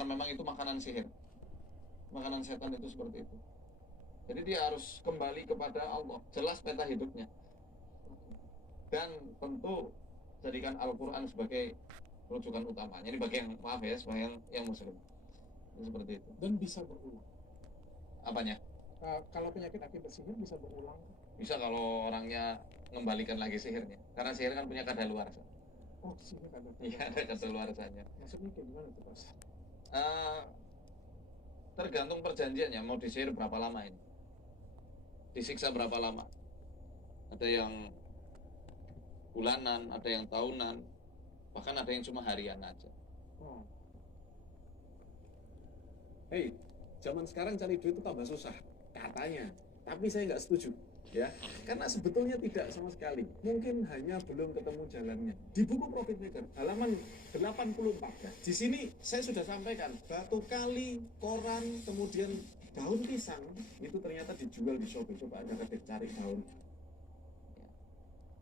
karena memang itu makanan sihir. Makanan setan itu seperti itu. Jadi dia harus kembali kepada Allah. Jelas peta hidupnya. Dan tentu jadikan Al-Quran sebagai rujukan utamanya. Ini bagi yang, maaf ya, sebagai yang muslim. Ini seperti itu. Dan bisa berulang. Apanya? Kalau penyakit akibat sihir bisa berulang? Bisa kalau orangnya mengembalikan lagi sihirnya. Karena sihir kan punya kadaluarsa. Oh, sihir ada. Iya, ada kadaluarsanya. Maksudnya kayak gimana tuh, Pak? Tergantung perjanjiannya, mau disihir berapa lama ini. Disiksa berapa lama. Ada yang bulanan, ada yang tahunan, bahkan ada yang cuma harian aja. Hei, zaman sekarang cari duit itu tambah susah, katanya. Tapi saya nggak setuju, ya. Karena sebetulnya tidak sama sekali. Mungkin hanya belum ketemu jalannya. Di buku Profit Maker, halaman 84. Ya. Di sini saya sudah sampaikan, batu kali, koran, kemudian daun pisang, itu ternyata dijual di Shopee. Coba Anda cari daun.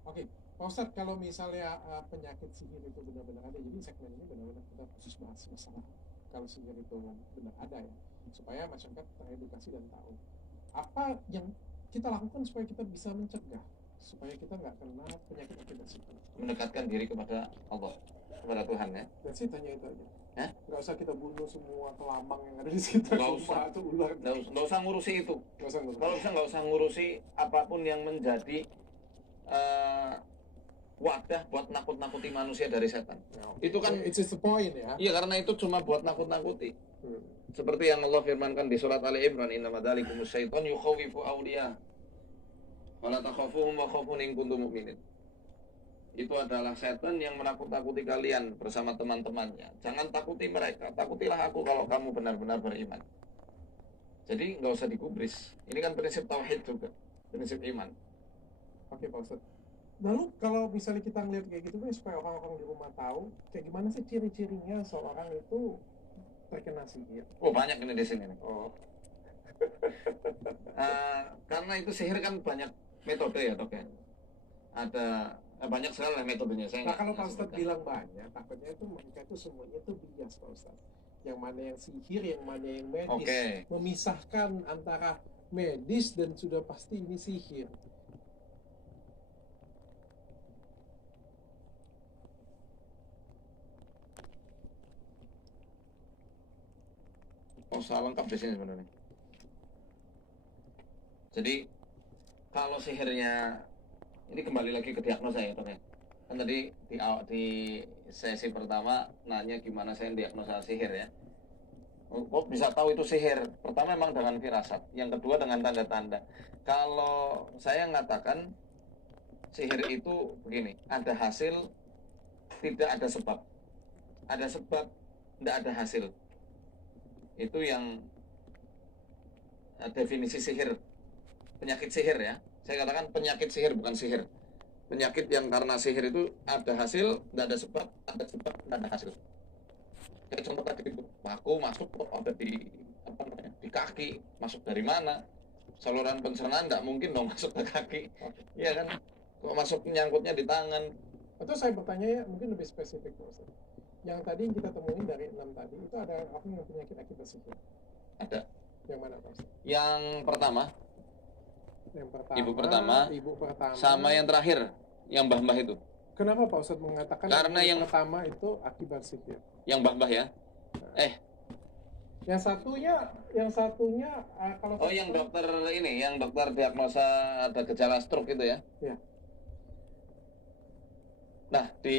Oke. Pak Ustadz, kalau misalnya penyakit sihir itu benar-benar ada, jadi segmen ini benar-benar kita khusus bahas masalah kalau sihir itu benar ada ya, supaya masyarakat teredukasi dan tahu apa yang kita lakukan supaya kita bisa mencegah, supaya kita nggak kena penyakit akibat sihir. Mendekatkan diri kepada Allah, kepada Tuhan ya. Dan sih tanya itu aja. Nggak usah kita bunuh semua kelamang yang ada di situ. Nggak usah. Atau ular. Nggak usah ngurusi itu. Kalau bisa nggak usah ngurusi apapun yang menjadi wadah buat nakut-nakuti manusia dari setan. Itu kan it's just the point ya. Iya, karena itu cuma buat nakut-nakuti. Seperti yang Allah firmankan di surat Ali Imran, "Innama dzalikumus syaiton yukhawifu awliya. Wala takhafuhum wa khafun in kuntum mu'minin." Itu adalah setan yang menakut-nakuti kalian bersama teman-temannya. Jangan takuti mereka, takutilah aku kalau kamu benar-benar beriman. Jadi nggak usah digubris. Ini kan prinsip tauhid juga, prinsip iman. Oke, Pak Ustadz. Lalu kalau misalnya kita ngeliat kayak gitu kan, supaya orang-orang di rumah tahu kayak gimana sih ciri-cirinya seorang itu terkena sihir. Oh, banyak ini di sini nih. Karena itu sihir kan banyak metode ya, Dok ya. Ada banyak sekali lah metodenya. Nah, kalau Pak Ustadz bilang banyak, takutnya itu mereka itu semuanya itu bias, Pak Ustadz. Yang mana yang sihir, yang mana yang medis. Memisahkan antara medis dan sudah pasti ini sihir. Salah lengkap di sini sebenarnya. Jadi kalau sihirnya ini kembali lagi ke diagnosa ya, Dok ya. Kan tadi di sesi pertama nanya gimana saya diagnosa sihir ya. Kok bisa tahu itu sihir? Pertama memang dengan firasat, yang kedua dengan tanda-tanda. Kalau saya mengatakan sihir itu begini, ada hasil, tidak ada sebab. Ada sebab, tidak ada hasil. Itu yang definisi sihir, penyakit sihir ya. Saya katakan penyakit sihir, bukan sihir. Penyakit yang karena sihir itu ada hasil, tidak ada sebab, ada sebab, tidak ada hasil. Kayak contoh tadi itu, paku masuk kok ada di kaki, masuk dari mana? Saluran pencernaan tidak mungkin dong masuk ke kaki, iya kan? Kok masuk nyangkutnya di tangan? Atau saya bertanya ya, mungkin lebih spesifik, Ustaz. Yang tadi yang kita temuin dari 6 tadi, itu ada apa yang penyakit akibat sihir? Ada. Yang mana, Pak? Yang pertama, ibu pertama, sama yang terakhir, yang mbah-mbah itu. Kenapa Pak Ustadz mengatakan karena yang pertama itu akibat sihir? Yang mbah-mbah ya? Yang satunya kalau yang dokter ini, yang dokter diagnosa ada gejala stroke itu ya? Iya. Nah, di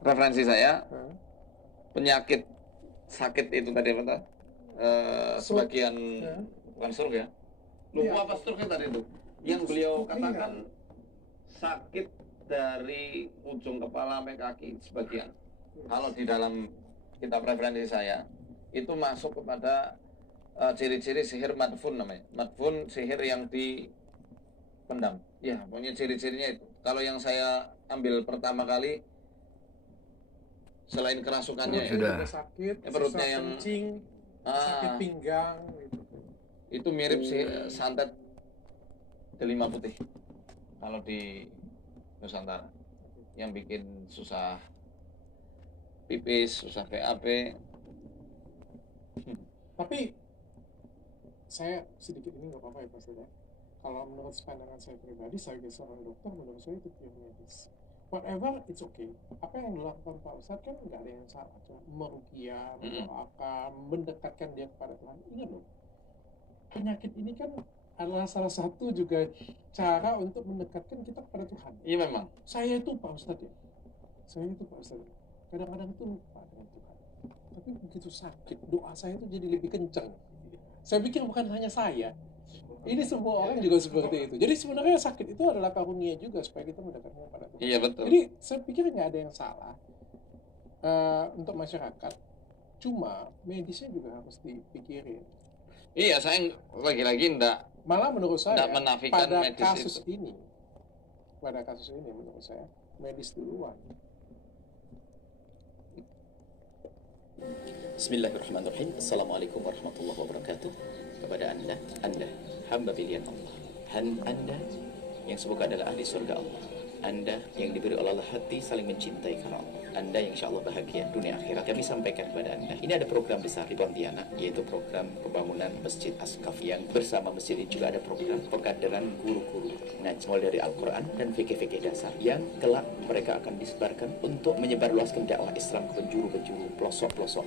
referensi saya, penyakit sakit itu tadi apa? Sebagian bukan stroke ya? Lupa apa stroke tadi itu? Yang beliau katakan sakit dari ujung kepala sampai kaki sebagian. Kalau di dalam kitab referensi saya itu masuk kepada ciri-ciri sihir madfun namanya. Madfun sihir yang dipendam. Ya, pokoknya ciri-cirinya itu. Kalau yang saya ambil pertama kali, selain kerasukannya ya, sakit, perutnya yang kencing, sakit pinggang gitu. Itu mirip santet delima putih kalau di Nusantara, yang bikin susah pipis, susah BAB, Tapi saya sedikit ini nggak apa-apa ya Pak Ustadz ya. Kalau menurut pandangan saya pribadi, sebagai seorang dokter, menurut saya itu pure medis. Whatever, it's okay. Apa yang dilakukan Pak Ustadz kan nggak ada yang salah. Cuma meruqyah, mendoakan, mendekatkan dia kepada Tuhan. Ingat loh, penyakit ini kan adalah salah satu juga cara untuk mendekatkan kita kepada Tuhan. Iya memang. Saya itu Pak Ustadz ya. Saya itu Pak Ustadz. Kadang-kadang itu lupa dengan Tuhan. Tapi begitu sakit, doa saya itu jadi lebih kencang. Saya pikir bukan hanya saya. Ini semua orang juga seperti itu. Jadi sebenarnya sakit itu adalah karunia juga supaya kita mendekatkan kepada Tuhan. Iya betul. Jadi saya pikir nggak ada yang salah untuk masyarakat. Cuma medisnya juga harus dipikirin. Iya, saya lagi-lagi enggak Malah menurut saya menafikan pada medis kasus itu. pada kasus ini menurut saya medis duluan. Bismillahirrahmanirrahim. Assalamualaikum warahmatullahi wabarakatuh. Kepada anda hamba pilihan Allah, anda yang semoga adalah ahli surga Allah, anda yang diberi oleh Allah hati saling mencintai karena Allah, anda yang insya Allah bahagia dunia akhirat. Kami sampaikan kepada anda, ini ada program besar di Pontianak, yaitu program pembangunan Masjid Askaf, yang bersama masjid ini juga ada program pengkaderan guru-guru ngaji mulai dari Al-Quran dan fikih-fikih dasar, yang kelak mereka akan disebarkan untuk menyebarluaskan dakwah Islam ke penjuru-penjuru, pelosok-pelosok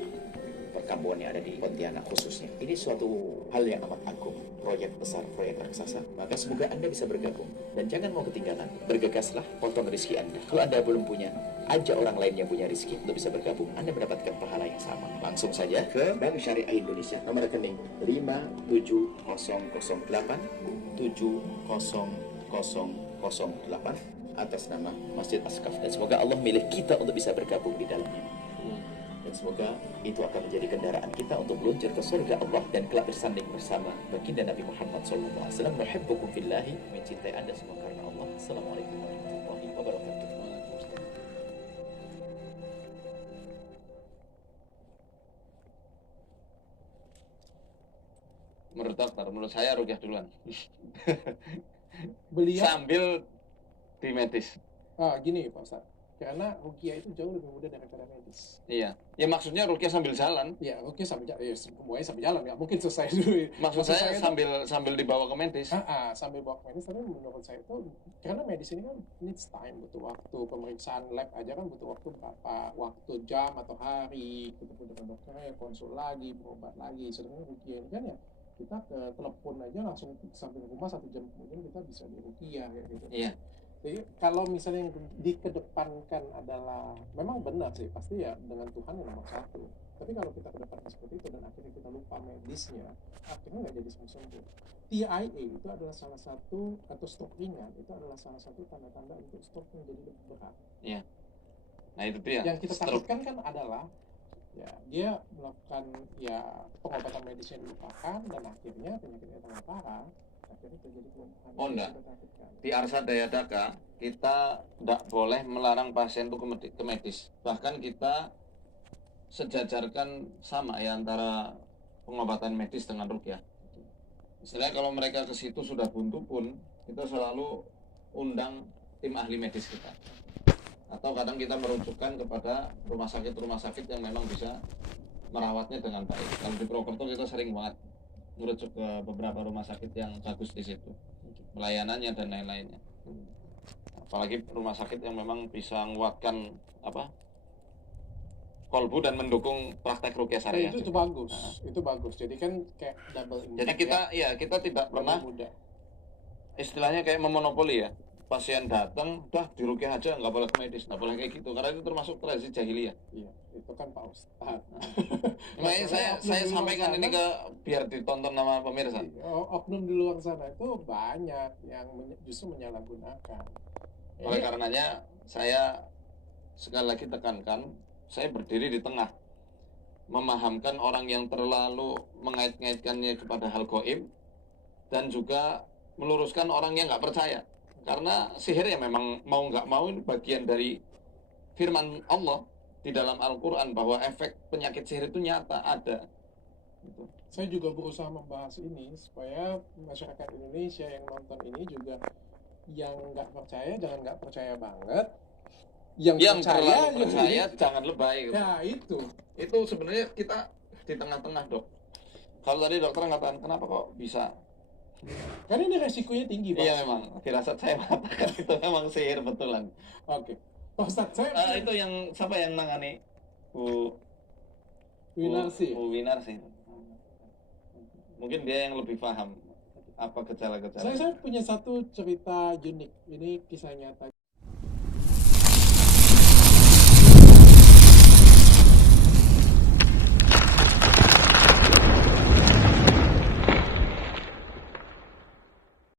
perkampungan yang ada di Pontianak khususnya. Ini suatu hal yang amat agung, proyek besar, proyek raksasa. Maka semoga anda bisa bergabung dan jangan mau ketinggalan. Bergegaslah, potong rezeki anda. Kalau anda belum punya, ajak orang lain yang punya rezeki untuk bisa bergabung. Anda mendapatkan pahala yang sama. Langsung saja ke Bank Syariah Indonesia, nomor rekening 57008 70008 atas nama Masjid Askaf, dan semoga Allah milih kita untuk bisa bergabung di dalamnya. Dan semoga itu akan menjadi kendaraan kita untuk meluncur ke surga Allah dan kelak bersanding bersama baginda Nabi Muhammad SAW. Nuhibbukum fillahi, mencintai anda semua karena Allah. Assalamualaikum warahmatullahi wabarakatuh. Menurut dokter, menurut saya ruqyah duluan. Beliau Sambil di medis. gini Pak Ustadz. Karena ruqyah itu jauh lebih mudah daripada medis. Iya. Ya maksudnya ruqyah sambil jalan. Ya, ruqyah sambil jalan, ya semuanya sambil jalan, nggak mungkin selesai dulu. Maksud saya sambil dibawa ke medis. Sambil bawa ke medis, tapi menurut saya itu karena medis ini kan needs time, butuh waktu. Pemeriksaan lab aja kan butuh waktu berapa waktu, jam atau hari, ketemu dengan dokternya, konsul lagi, berobat lagi. Sedangkan ruqyah ini kan ya kita ke telepon aja langsung sampai rumah 1 jam kemudian kita bisa di ruqyah kayak gitu. Iya. Jadi kalau misalnya yang dikedepankan adalah, memang benar sih, pasti ya dengan Tuhan yang nomor satu. Tapi kalau kita kedepankan seperti itu dan akhirnya kita lupa medisnya, akhirnya nggak jadi sembuh. TIA itu adalah salah satu, atau stroke ringan, itu adalah salah satu tanda-tanda untuk stroke menjadi lebih berat. Iya. Nah itu dia. Yang kita takutkan kan adalah ya dia melakukan ya pengobatan medisnya dilupakan dan akhirnya penyakitnya tambah parah. Oh enggak, di Arsada Dayadaka kita tidak boleh melarang pasien itu ke medis. Bahkan kita sejajarkan sama ya antara pengobatan medis dengan ruqyah. Istilahnya kalau mereka ke situ sudah buntu pun, kita selalu undang tim ahli medis kita. Atau kadang kita merujukkan kepada rumah sakit yang memang bisa merawatnya dengan baik. Kalau di Purwokerto kita sering banget merujuk ke beberapa rumah sakit yang bagus di situ, pelayanannya dan lain-lainnya. Apalagi rumah sakit yang memang bisa menguatkan kolbu dan mendukung praktek ruqyah syariah. Itu bagus, itu bagus. Jadi kan kayak double impact. Jadi kita tidak pernah istilahnya kayak memonopoli ya. Pasien datang, udah di ruqyah aja, nggak boleh ke medis, nggak boleh kayak gitu, karena itu termasuk tradisi jahiliyah. Iya, itu kan Pak Ustadz. Makanya saya sampaikan ini biar ditonton sama pemirsa. Oknum di luar sana itu banyak yang justru menyalahgunakan. Oleh karenanya saya sekali lagi tekankan, saya berdiri di tengah, memahamkan orang yang terlalu mengait-ngaitkannya kepada hal gaib, dan juga meluruskan orang yang nggak percaya. Karena sihir ya memang mau nggak mau ini bagian dari firman Allah di dalam Al-Quran bahwa efek penyakit sihir itu nyata ada. Gitu. Saya juga berusaha membahas ini supaya masyarakat Indonesia yang nonton ini juga yang nggak percaya jangan nggak percaya banget, yang percaya jangan lebay. Gitu. Ya itu sebenarnya kita di tengah-tengah dok. Kalau tadi dokter mengatakan kenapa kok bisa? Karena ini resikonya tinggi, Pak. Iya memang, firasat saya mengatakan itu memang sihir betulan. Oke. Pak Ustadz, saya Itu yang siapa yang nangani? Bu Winarsi. Bu Winarsi. Mungkin dia yang lebih paham apa gejala-gejala. Saya punya satu cerita unik. Ini kisah nyata.